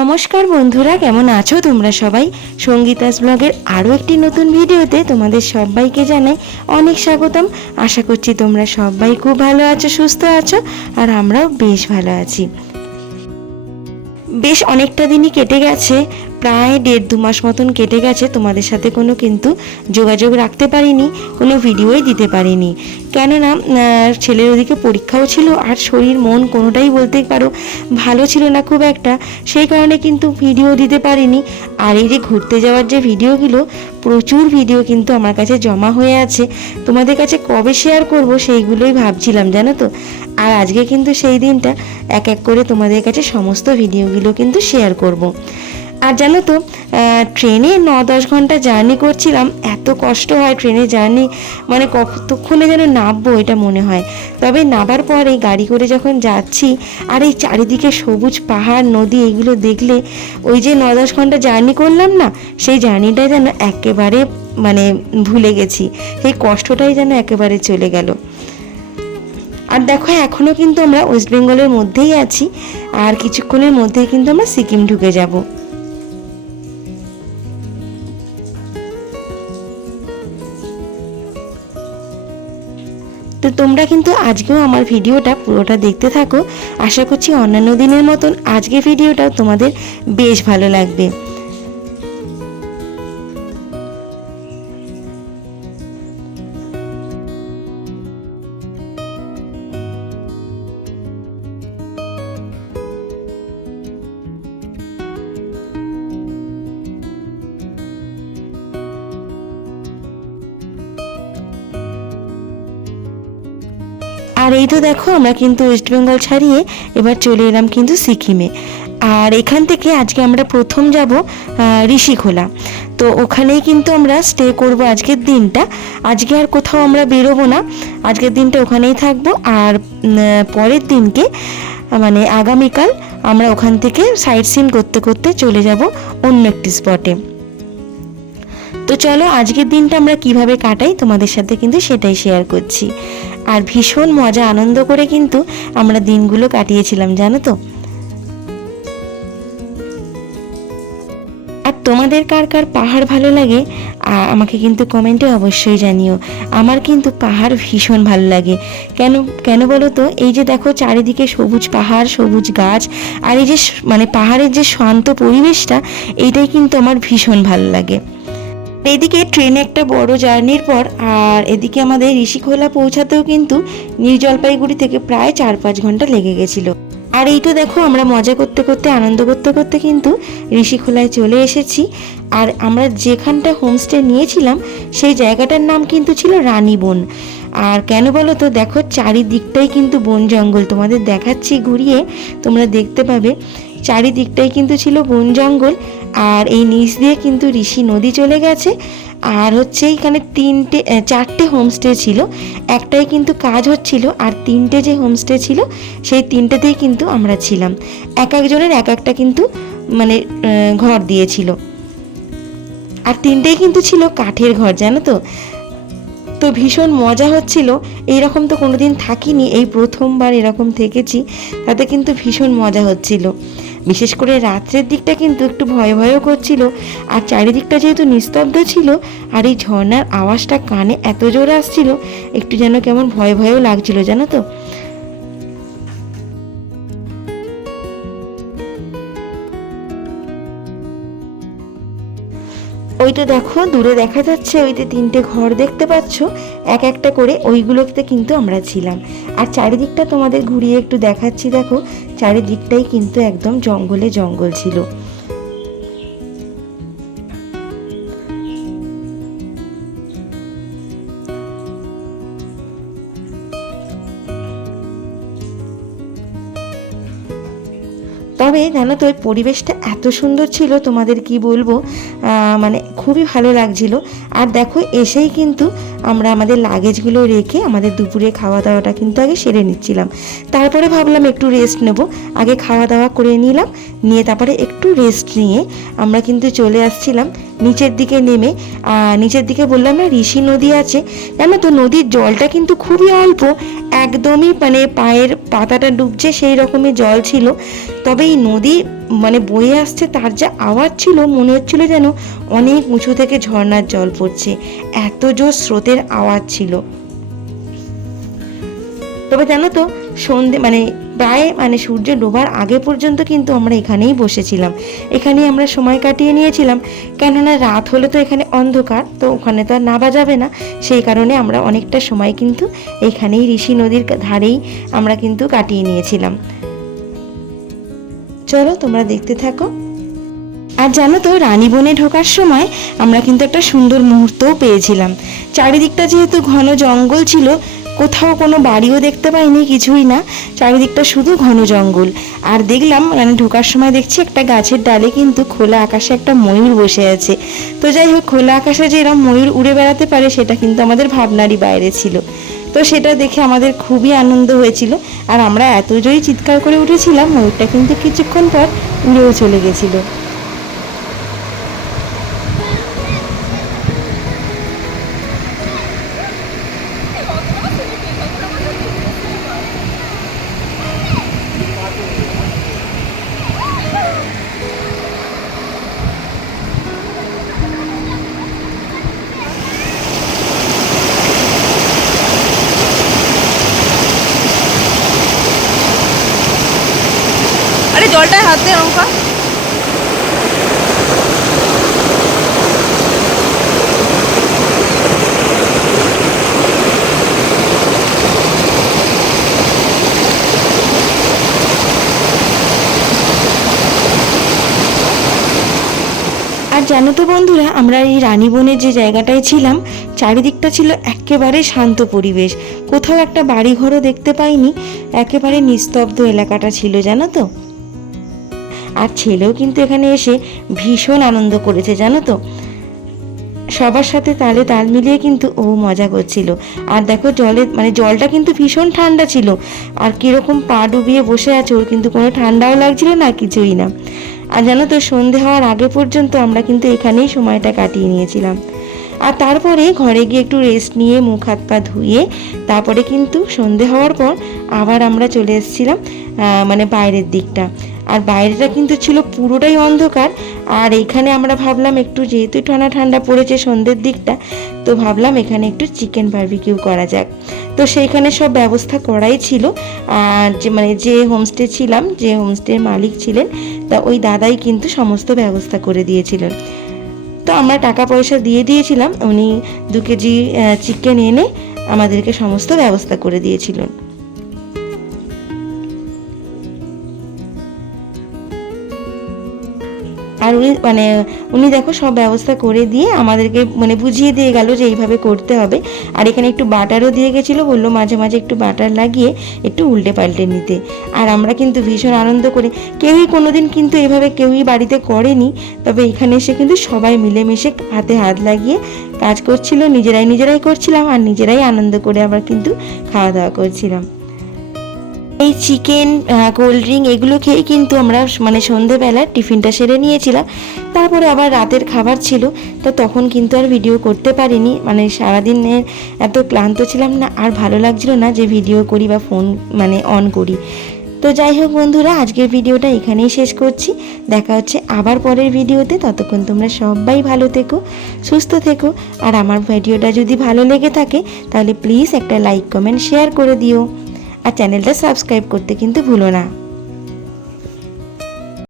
নমস্কার বন্ধুরা, কেমন আছো তোমরা সবাই? সঙ্গীতাস ব্লগের আরও একটি নতুন ভিডিওতে তোমাদের সবাইকে জানাই অনেক স্বাগতম। আশা করছি তোমরা সবাই খুব ভালো আছো, সুস্থ আছো, আর আমরাও বেশ ভালো আছি। বেশ অনেকটা দিনই কেটে গেছে, প্রায় 1.5-2 মাস মতন কেটে গেছে। তোমাদের সাথে কোনো কিন্তু যোগাযোগ রাখতে পারিনি, কোনো ভিডিওই দিতে পারিনি, কেননা ছেলের ওদিকে পরীক্ষাও ছিল আর শরীর মন কোনোটাই বলতে পারো ভালো ছিল না খুব একটা, সেই কারণে কিন্তু ভিডিও দিতে পারিনি। আর এই যে ঘুরতে যাওয়ার যে ভিডিওগুলো, প্রচুর ভিডিও কিন্তু আমার কাছে জমা হয়ে আছে, তোমাদের কাছে কবে শেয়ার করব সেইগুলোই ভাবছিলাম, জানো তো। আর আজকে কিন্তু সেই দিনটা এক এক করে তোমাদের কাছে সমস্ত ভিডিওগুলো কিন্তু শেয়ার করব। আর জানো তো, ট্রেনে 9-10 ঘন্টা জার্নি করছিলাম, এত কষ্ট হয় ট্রেনে জার্নি, মানে কতক্ষণে যেন নামবো এটা মনে হয়। তবে নামার পরে গাড়ি করে যখন যাচ্ছি আর এই চারিদিকে সবুজ পাহাড় নদী এগুলো দেখলে, ওই যে 9-10 ঘন্টা জার্নি করলাম না, সেই জার্নিটাই যেন একেবারে মানে ভুলে গেছি, সেই কষ্টটাই যেন একেবারে চলে গেল। আর দেখো, এখনও কিন্তু আমরা ওয়েস্ট বেঙ্গলের মধ্যেই আছি, আর কিছুক্ষণের মধ্যেই কিন্তু আমরা সিকিম ঢুকে যাব। তো তোমরা কিন্তু আজকেও আমার ভিডিওটা পুরোটা দেখতে থাকো। আশা করছি অন্যান্য দিনের মতন আজকে ভিডিওটাও তোমাদের বেশ ভালো লাগবে। আর এই তো দেখো, আমরা কিন্তু ওয়েস্ট বেঙ্গল ছাড়িয়ে এবার চলে এলাম কিন্তু সিকিমে। আর এখান থেকে আজকে আমরা প্রথম যাব ঋষিখোলা। তো ওখানেই কিন্তু আমরা স্টে করব আজকের দিনটা। আজকে আর কোথাও আমরা বেরোবো না, আজকের দিনটা ওখানেই থাকবো। আর পরের দিনকে মানে আগামীকাল আমরা ওখান থেকে সাইট সিন করতে করতে চলে যাব অন্য একটি স্পটে। তো চলো, আজকের দিনটা আমরা কিভাবে কাটাই তোমাদের সাথে কিন্তু সেটাই শেয়ার করছি। আর ভীষণ মজা আনন্দ করে কিন্তু আমরা দিনগুলো কাটিয়েছিলাম, জানো তো। আর তোমাদের কার কার পাহাড় ভালো লাগে আমাকে কিন্তু কমেন্টে অবশ্যই জানিও। আমার কিন্তু পাহাড় ভীষণ ভালো লাগে। কেন কেন বলো তো, এই যে দেখো চারিদিকে সবুজ পাহাড়, সবুজ গাছ, আর এই যে মানে পাহাড়ের যে শান্ত পরিবেশটা, এইটাই কিন্তু আমার ভীষণ ভালো লাগে। এদিকে ট্রেনে একটা বড় জার্নির পর আর এদিকে আমাদের ঋষিখোলা পৌঁছাতেও কিন্তু নিউ জলপাইগুড়ি থেকে প্রায় 4-5 ঘন্টা লেগে গেছিল। আর এই তো দেখো, আমরা মজা করতে করতে আনন্দ করতে করতে কিন্তু ঋষিখোলায় চলে এসেছি। আর আমরা যেখানটা হোমস্টে নিয়েছিলাম সেই জায়গাটার নাম কিন্তু ছিল রানীবন। আর কেন বলো তো, দেখো চারিদিকটাই কিন্তু বন জঙ্গল, তোমাদের দেখাচ্ছি ঘুরিয়ে, তোমরা দেখতে পাবে চারিদিকটাই কিন্তু ছিল বন জঙ্গল। আর এই নিচ দিয়ে কিন্তু ঋষি নদী চলে গেছে। আর হচ্ছে এখানে 4টে হোমস্টে ছিল, একটাই কিন্তু কাজ হচ্ছিল, আর 3টে যে হোমস্টে ছিল সেই 3টেতেই কিন্তু আমরা ছিলাম। এক একজনের এক একটা কিন্তু মানে ঘর দিয়েছিল, আর 3টেই কিন্তু ছিল কাঠের ঘর, জানো তো। তো ভীষণ মজা হচ্ছিল, এইরকম তো কোনোদিন থাকিনি, এই প্রথমবার এরকম থেকেছি, তাতে কিন্তু ভীষণ মজা হচ্ছিল। বিশেষ করে রাত্রের দিকটা কিন্তু একটু ভয় ভয়ও করছিল, আর চারিদিকটা যেহেতু নিস্তব্ধ ছিল আর এই ঝর্ণার আওয়াজটা কানে এত জোরে আসছিল, একটু যেন কেমন ভয় ভয়ও লাগছিল, জানো তো। ওইটা দেখো দূরে দেখা যাচ্ছে, ওইতে 3টে ঘর দেখতে পাচ্ছ, এক একটা করে, ওইগুলোতে কিন্তু আমরা ছিলাম। আর চারিদিকটা তোমাদের ঘুরিয়ে একটু দেখাচ্ছি, দেখো চারিদিকটাই কিন্তু একদম জঙ্গলে জঙ্গল ছিল। তবে জানো তো, ওই পরিবেশটা এত সুন্দর ছিল, তোমাদের কি বলবো, মানে খুবই ভালো লাগছিল। আর দেখো, এসেই কিন্তু আমরা আমাদের লাগেজগুলো রেখে আমাদের দুপুরে খাওয়া দাওয়াটা কিন্তু আগে সেরে নিচ্ছিলাম। তারপরে ভাবলাম একটু রেস্ট নেব, আগে খাওয়া দাওয়া করে নিলাম, নিয়ে তারপরে একটু রেস্ট নিয়ে আমরা কিন্তু চলে আসছিলাম নিচের দিকে নেমে। নিচের দিকে বললাম না ঋষি নদী আছে, জানো তো নদীর জলটা কিন্তু খুবই অল্প, একদমই মানে পায়ের পাতাটা ডুবছে সেই রকমের জল ছিল। তবে এই নদী মানে বয়ে আসছে তার যা আওয়াজ ছিল, মনে হচ্ছিল যেন অনেক উঁচু থেকে ঝর্ণার জল পড়ছে, এত জোর স্রোতের আওয়াজ ছিল। তবে জানো তো সন্ধে প্রায় সূর্য ডোবার আগে পর্যন্ত কিন্তু আমরা এখানেই বসেছিলাম, এখানেই আমরা সময় কাটিয়ে নিয়েছিলাম। কেননা রাত হলে তো এখানে অন্ধকার, তো ওখানে তো আর নামা যাবে না, সেই কারণে আমরা অনেকটা সময় কিন্তু এইখানেই ঋষি নদীর ধারেই আমরা কিন্তু কাটিয়ে নিয়েছিলাম। চলো তোমরা দেখতে থাকো। আর জানো তো রানীবনে ঢোকার সময় আমরা কিন্তু একটা সুন্দর মুহূর্তও পেয়েছিলাম। চারিদিকটা যেহেতু ঘন জঙ্গল ছিল, কোথাও কোনো বাড়িও দেখতে পাইনি, কিছুই না, চারিদিকটা শুধু ঘন জঙ্গল। আর দেখলাম ঢোকার সময় দেখছি একটা গাছের ডালে কিন্তু খোলা আকাশে একটা ময়ূর বসে আছে। তো যাই হোক, খোলা আকাশে যে এরকম ময়ূর উড়ে বেড়াতে পারে সেটা কিন্তু আমাদের ভাবনারই বাইরে ছিল। তো সেটা দেখে আমাদের খুবই আনন্দ হয়েছিল, আর আমরা এত জোরে চিৎকার করে উঠেছিলাম, ময়ূরটা কিন্তু কিছুক্ষণ পর উড়েও চলে গেছিলো। আরে জলটায় হাত দে অঙ্কা। আর জানো তো বন্ধুরা, আমরা এই রানীবনের যে জায়গাটায় ছিলাম, চারিদিকটা ছিল একেবারে শান্ত পরিবেশ, কোথাও একটা বাড়ি ঘরও দেখতে পাইনি, একেবারে নিস্তব্ধ এলাকাটা ছিল জানো তো। আর ছেলেও কিন্তু এখানে এসে ভীষণ আনন্দ করেছে জানো তো, সবার সাথে তালে তাল মিলিয়ে কিন্তু ও মজা করছিল। আর দেখো জলটা কিন্তু ভীষণ ঠান্ডা ছিল, আর কিরকম পা ডুবিয়ে বসে আছে, ওর কিন্তু কোনো ঠান্ডাও লাগছিল না, কিছুই না। আর জানো তো সন্ধে হওয়ার আগে পর্যন্ত আমরা কিন্তু এখানেই সময়টা কাটিয়ে নিয়েছিলাম। আর তারপরে ঘরে গিয়ে একটু রেস্ট নিয়ে মুখ হাত পা ধুয়ে তারপরে কিন্তু সন্ধে হওয়ার পর আবার আমরা চলে এসেছিলাম বাইরের দিকটা। আর বাইরেটা কিন্তু ছিল পুরোটাই অন্ধকার। আর এখানে আমরা ভাবলাম একটু, যেহেতু ঠান্ডা ঠান্ডা পড়েছে সন্ধ্যের দিকটা, তো ভাবলাম এখানে একটু চিকেন বারবিকিউ করা যাক। তো সেইখানে সব ব্যবস্থা করাই ছিল। আর যে হোমস্টে ছিলাম, যে হোমস্টের মালিক ছিলেন, তা ওই দাদাই কিন্তু সমস্ত ব্যবস্থা করে দিয়েছিলেন। তো আমরা টাকা পয়সা দিয়ে দিয়েছিলাম, উনি 2 কেজি চিকেন এনে আমাদেরকে সমস্ত ব্যবস্থা করে দিয়েছিলেন। আর উনি দেখো সব ব্যবস্থা করে দিয়ে আমাদেরকে বুঝিয়ে দিয়ে গেল যে এইভাবে করতে হবে। আর এখানে একটু বাটারও দিয়ে গেছিলো, বললো মাঝে মাঝে একটু বাটার লাগিয়ে একটু উল্টে পাল্টে নিতে। আর আমরা কিন্তু ভীষণ আনন্দ করে, কেউই কোনোদিন কিন্তু এভাবে কেউই বাড়িতে করেনি, তবে এখানে এসে কিন্তু সবাই মিলেমিশে হাতে হাত লাগিয়ে কাজ করছিল, নিজেরাই করছিলাম, আর নিজেরাই আনন্দ করে আবার কিন্তু খাওয়া দাওয়া করছিলাম। এই চিকেন কোল্ড ড্রিঙ্ক এগুলো খেয়ে কিন্তু আমরা সন্ধেবেলা টিফিনটা সেরে নিয়েছিলাম। তারপরে আবার রাতের খাবার ছিল, তো তখন কিন্তু আর ভিডিও করতে পারিনি, সারাদিনে এত ক্লান্ত ছিলাম না, আর ভালো লাগছিল না যে ভিডিও করি বা ফোন অন করি। তো যাই হোক বন্ধুরা, আজকের ভিডিওটা এখানেই শেষ করছি, দেখা হচ্ছে আবার পরের ভিডিওতে। ততক্ষণ তোমরা সবাই ভালো থেকো, সুস্থ থেকো। আর আমার ভিডিওটা যদি ভালো লেগে থাকে তাহলে প্লিজ একটা লাইক কমেন্ট শেয়ার করে দিও, আর চ্যানেলটা সাবস্ক্রাইব করতে কিন্তু ভুলো না।